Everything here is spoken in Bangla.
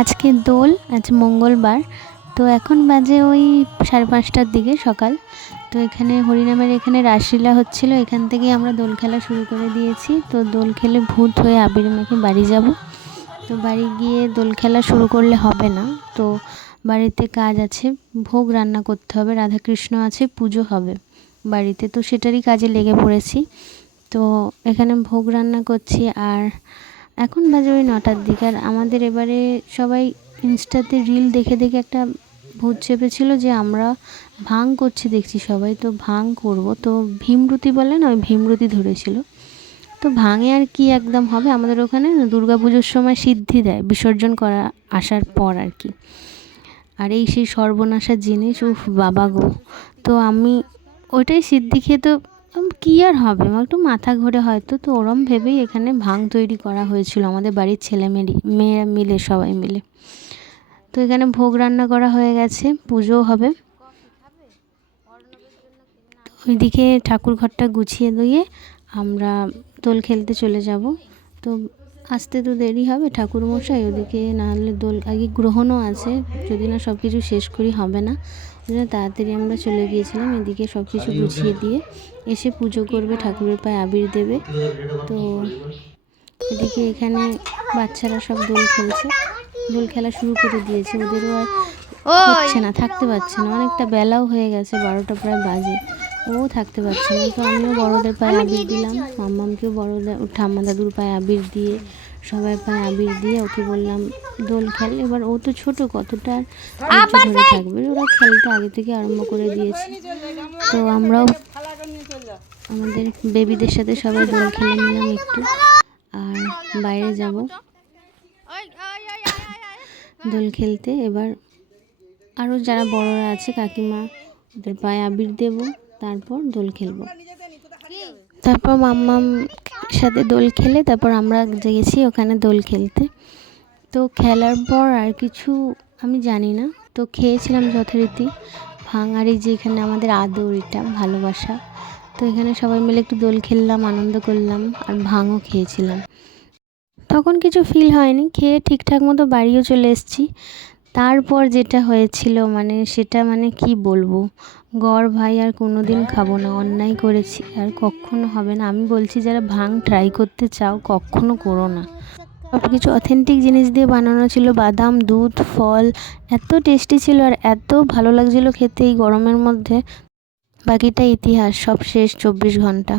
আজকে দোল, আজ মঙ্গলবার। তো এখন বাজে ওই 5:30টার দিকে সকাল। তো এখানে হরিনামের এখানে রাসলীলা হচ্ছিল, এখান থেকেই আমরা দোল খেলা শুরু করে দিয়েছি। তো দোল খেলে ভূত হয়ে আবির মেখে বাড়ি যাব। তো বাড়ি গিয়ে দোল খেলা শুরু করলে হবে না, তো বাড়িতে কাজ আছে, ভোগ রান্না করতে হবে, রাধাকৃষ্ণ আছে, পুজো হবে বাড়িতে, তো সেটারই কাজে লেগে পড়েছি। তো এখানে ভোগ রান্না করছি। আর এখন বাজে ওই 9টার দিকে। আর আমাদের এবারে সবাই ইনস্টাতে রিল দেখে দেখে একটা ভূত চেপেছিল যে আমরা ভাং করছি দেখছি সবাই, তো ভাং করব। তো ভীমরুতি বলে না, ওই ভীমরুতি ধরেছিল। তো ভাঙে আর কি একদম হবে, আমাদের ওখানে দুর্গা পুজোর সময় সিদ্ধি দেয় বিসর্জন করা আসার পর আর কি। আর এই সেই সর্বনাশা জিনিস, উফ বাবা গো। তো আমি ওইটাই সিদ্ধি খেয়ে তো কী আর হবে, আমার একটু মাথা ঘোরে হয়তো, তো ওরম ভেবেই এখানে ভাং তৈরি করা হয়েছিল আমাদের বাড়ির মেয়েরা মিলে, সবাই মিলে। তো এখানে ভোগ রান্না করা হয়ে গেছে, পুজোও হবে। ওইদিকে ঠাকুর ঘরটা গুছিয়ে দিয়ে আমরা দোল খেলতে চলে যাব। তো আসতে তো দেরি হবে ঠাকুরমশাই, ওদিকে না হলে দোল আগে গ্রহণও আছে, যদি না সব কিছু শেষ করি হবে না। ওই জন্য তাড়াতাড়ি আমরা চলে গিয়েছিলাম, এদিকে সব কিছু গুছিয়ে দিয়ে এসে পুজো করবে, ঠাকুরের পায়ে আবির দেবে। তো এদিকে এখানে বাচ্চারা সব দোল খেলছে, দোল খেলা শুরু করে দিয়েছে, ওদেরও আর হচ্ছে না, থাকতে পারছে না, অনেকটা বেলাও হয়ে গেছে, 12টা প্রায় বাজে, ও থাকতে পারছে না। তো আমিও বড়োদের পায়ে আবির দিলাম, মাম্মামকেও বড়োদের ঠাম্মা দাদুর পায়ে আবির দিয়ে, সবাই পায়ে আবির দিয়ে ওকে বললাম দোল খেল। এবার ও তো ছোটো, কতটা ধৈর্য ধরে থাকবে, ওরা খেলতে আগে থেকে আরম্ভ করে দিয়েছে। তো আমরাও আমাদের বেবিদের সাথে সবাই দোল খেলে নিলাম একটু, আর বাইরে যাব দোল খেলতে। এবার আরও যারা বড়রা আছে কাকিমা, ওদের পায়ে আবির দেবো, তারপর দোল খেলবো। তারপর মাম্মাম সাথে দোল খেলে তারপর আমরা গেছি ওখানে দোল খেলতে। তো খেলার পর আর কিছু আমি জানি না, তো খেয়েছিলাম যথারীতি ভাং। আর এই যে এখানে আমাদের আদর, এটা ভালোবাসা। তো এখানে সবাই মিলে একটু দোল খেললাম, আনন্দ করলাম, আর ভাংও খেয়েছিলাম। তখন কিছু ফিল হয়নি, খেয়ে ঠিকঠাক মতো বাড়িও চলে এসেছি। তারপর যেটা হয়েছিল সেটা কি বলবো, গড় ভাই আর কোনো দিন খাবো না, অন্যায় করেছি আর কখনো হবে না। আমি বলছি যারা ভাং ট্রাই করতে চাও কখনো করো না। সব কিছু অথেন্টিক জিনিস দিয়ে বানানো ছিল, বাদাম, দুধ, ফল, এত টেস্টি ছিল আর এত ভালো লাগছিল খেতে এই গরমের মধ্যে। বাকিটা ইতিহাস, সব শেষ 24 ঘন্টা।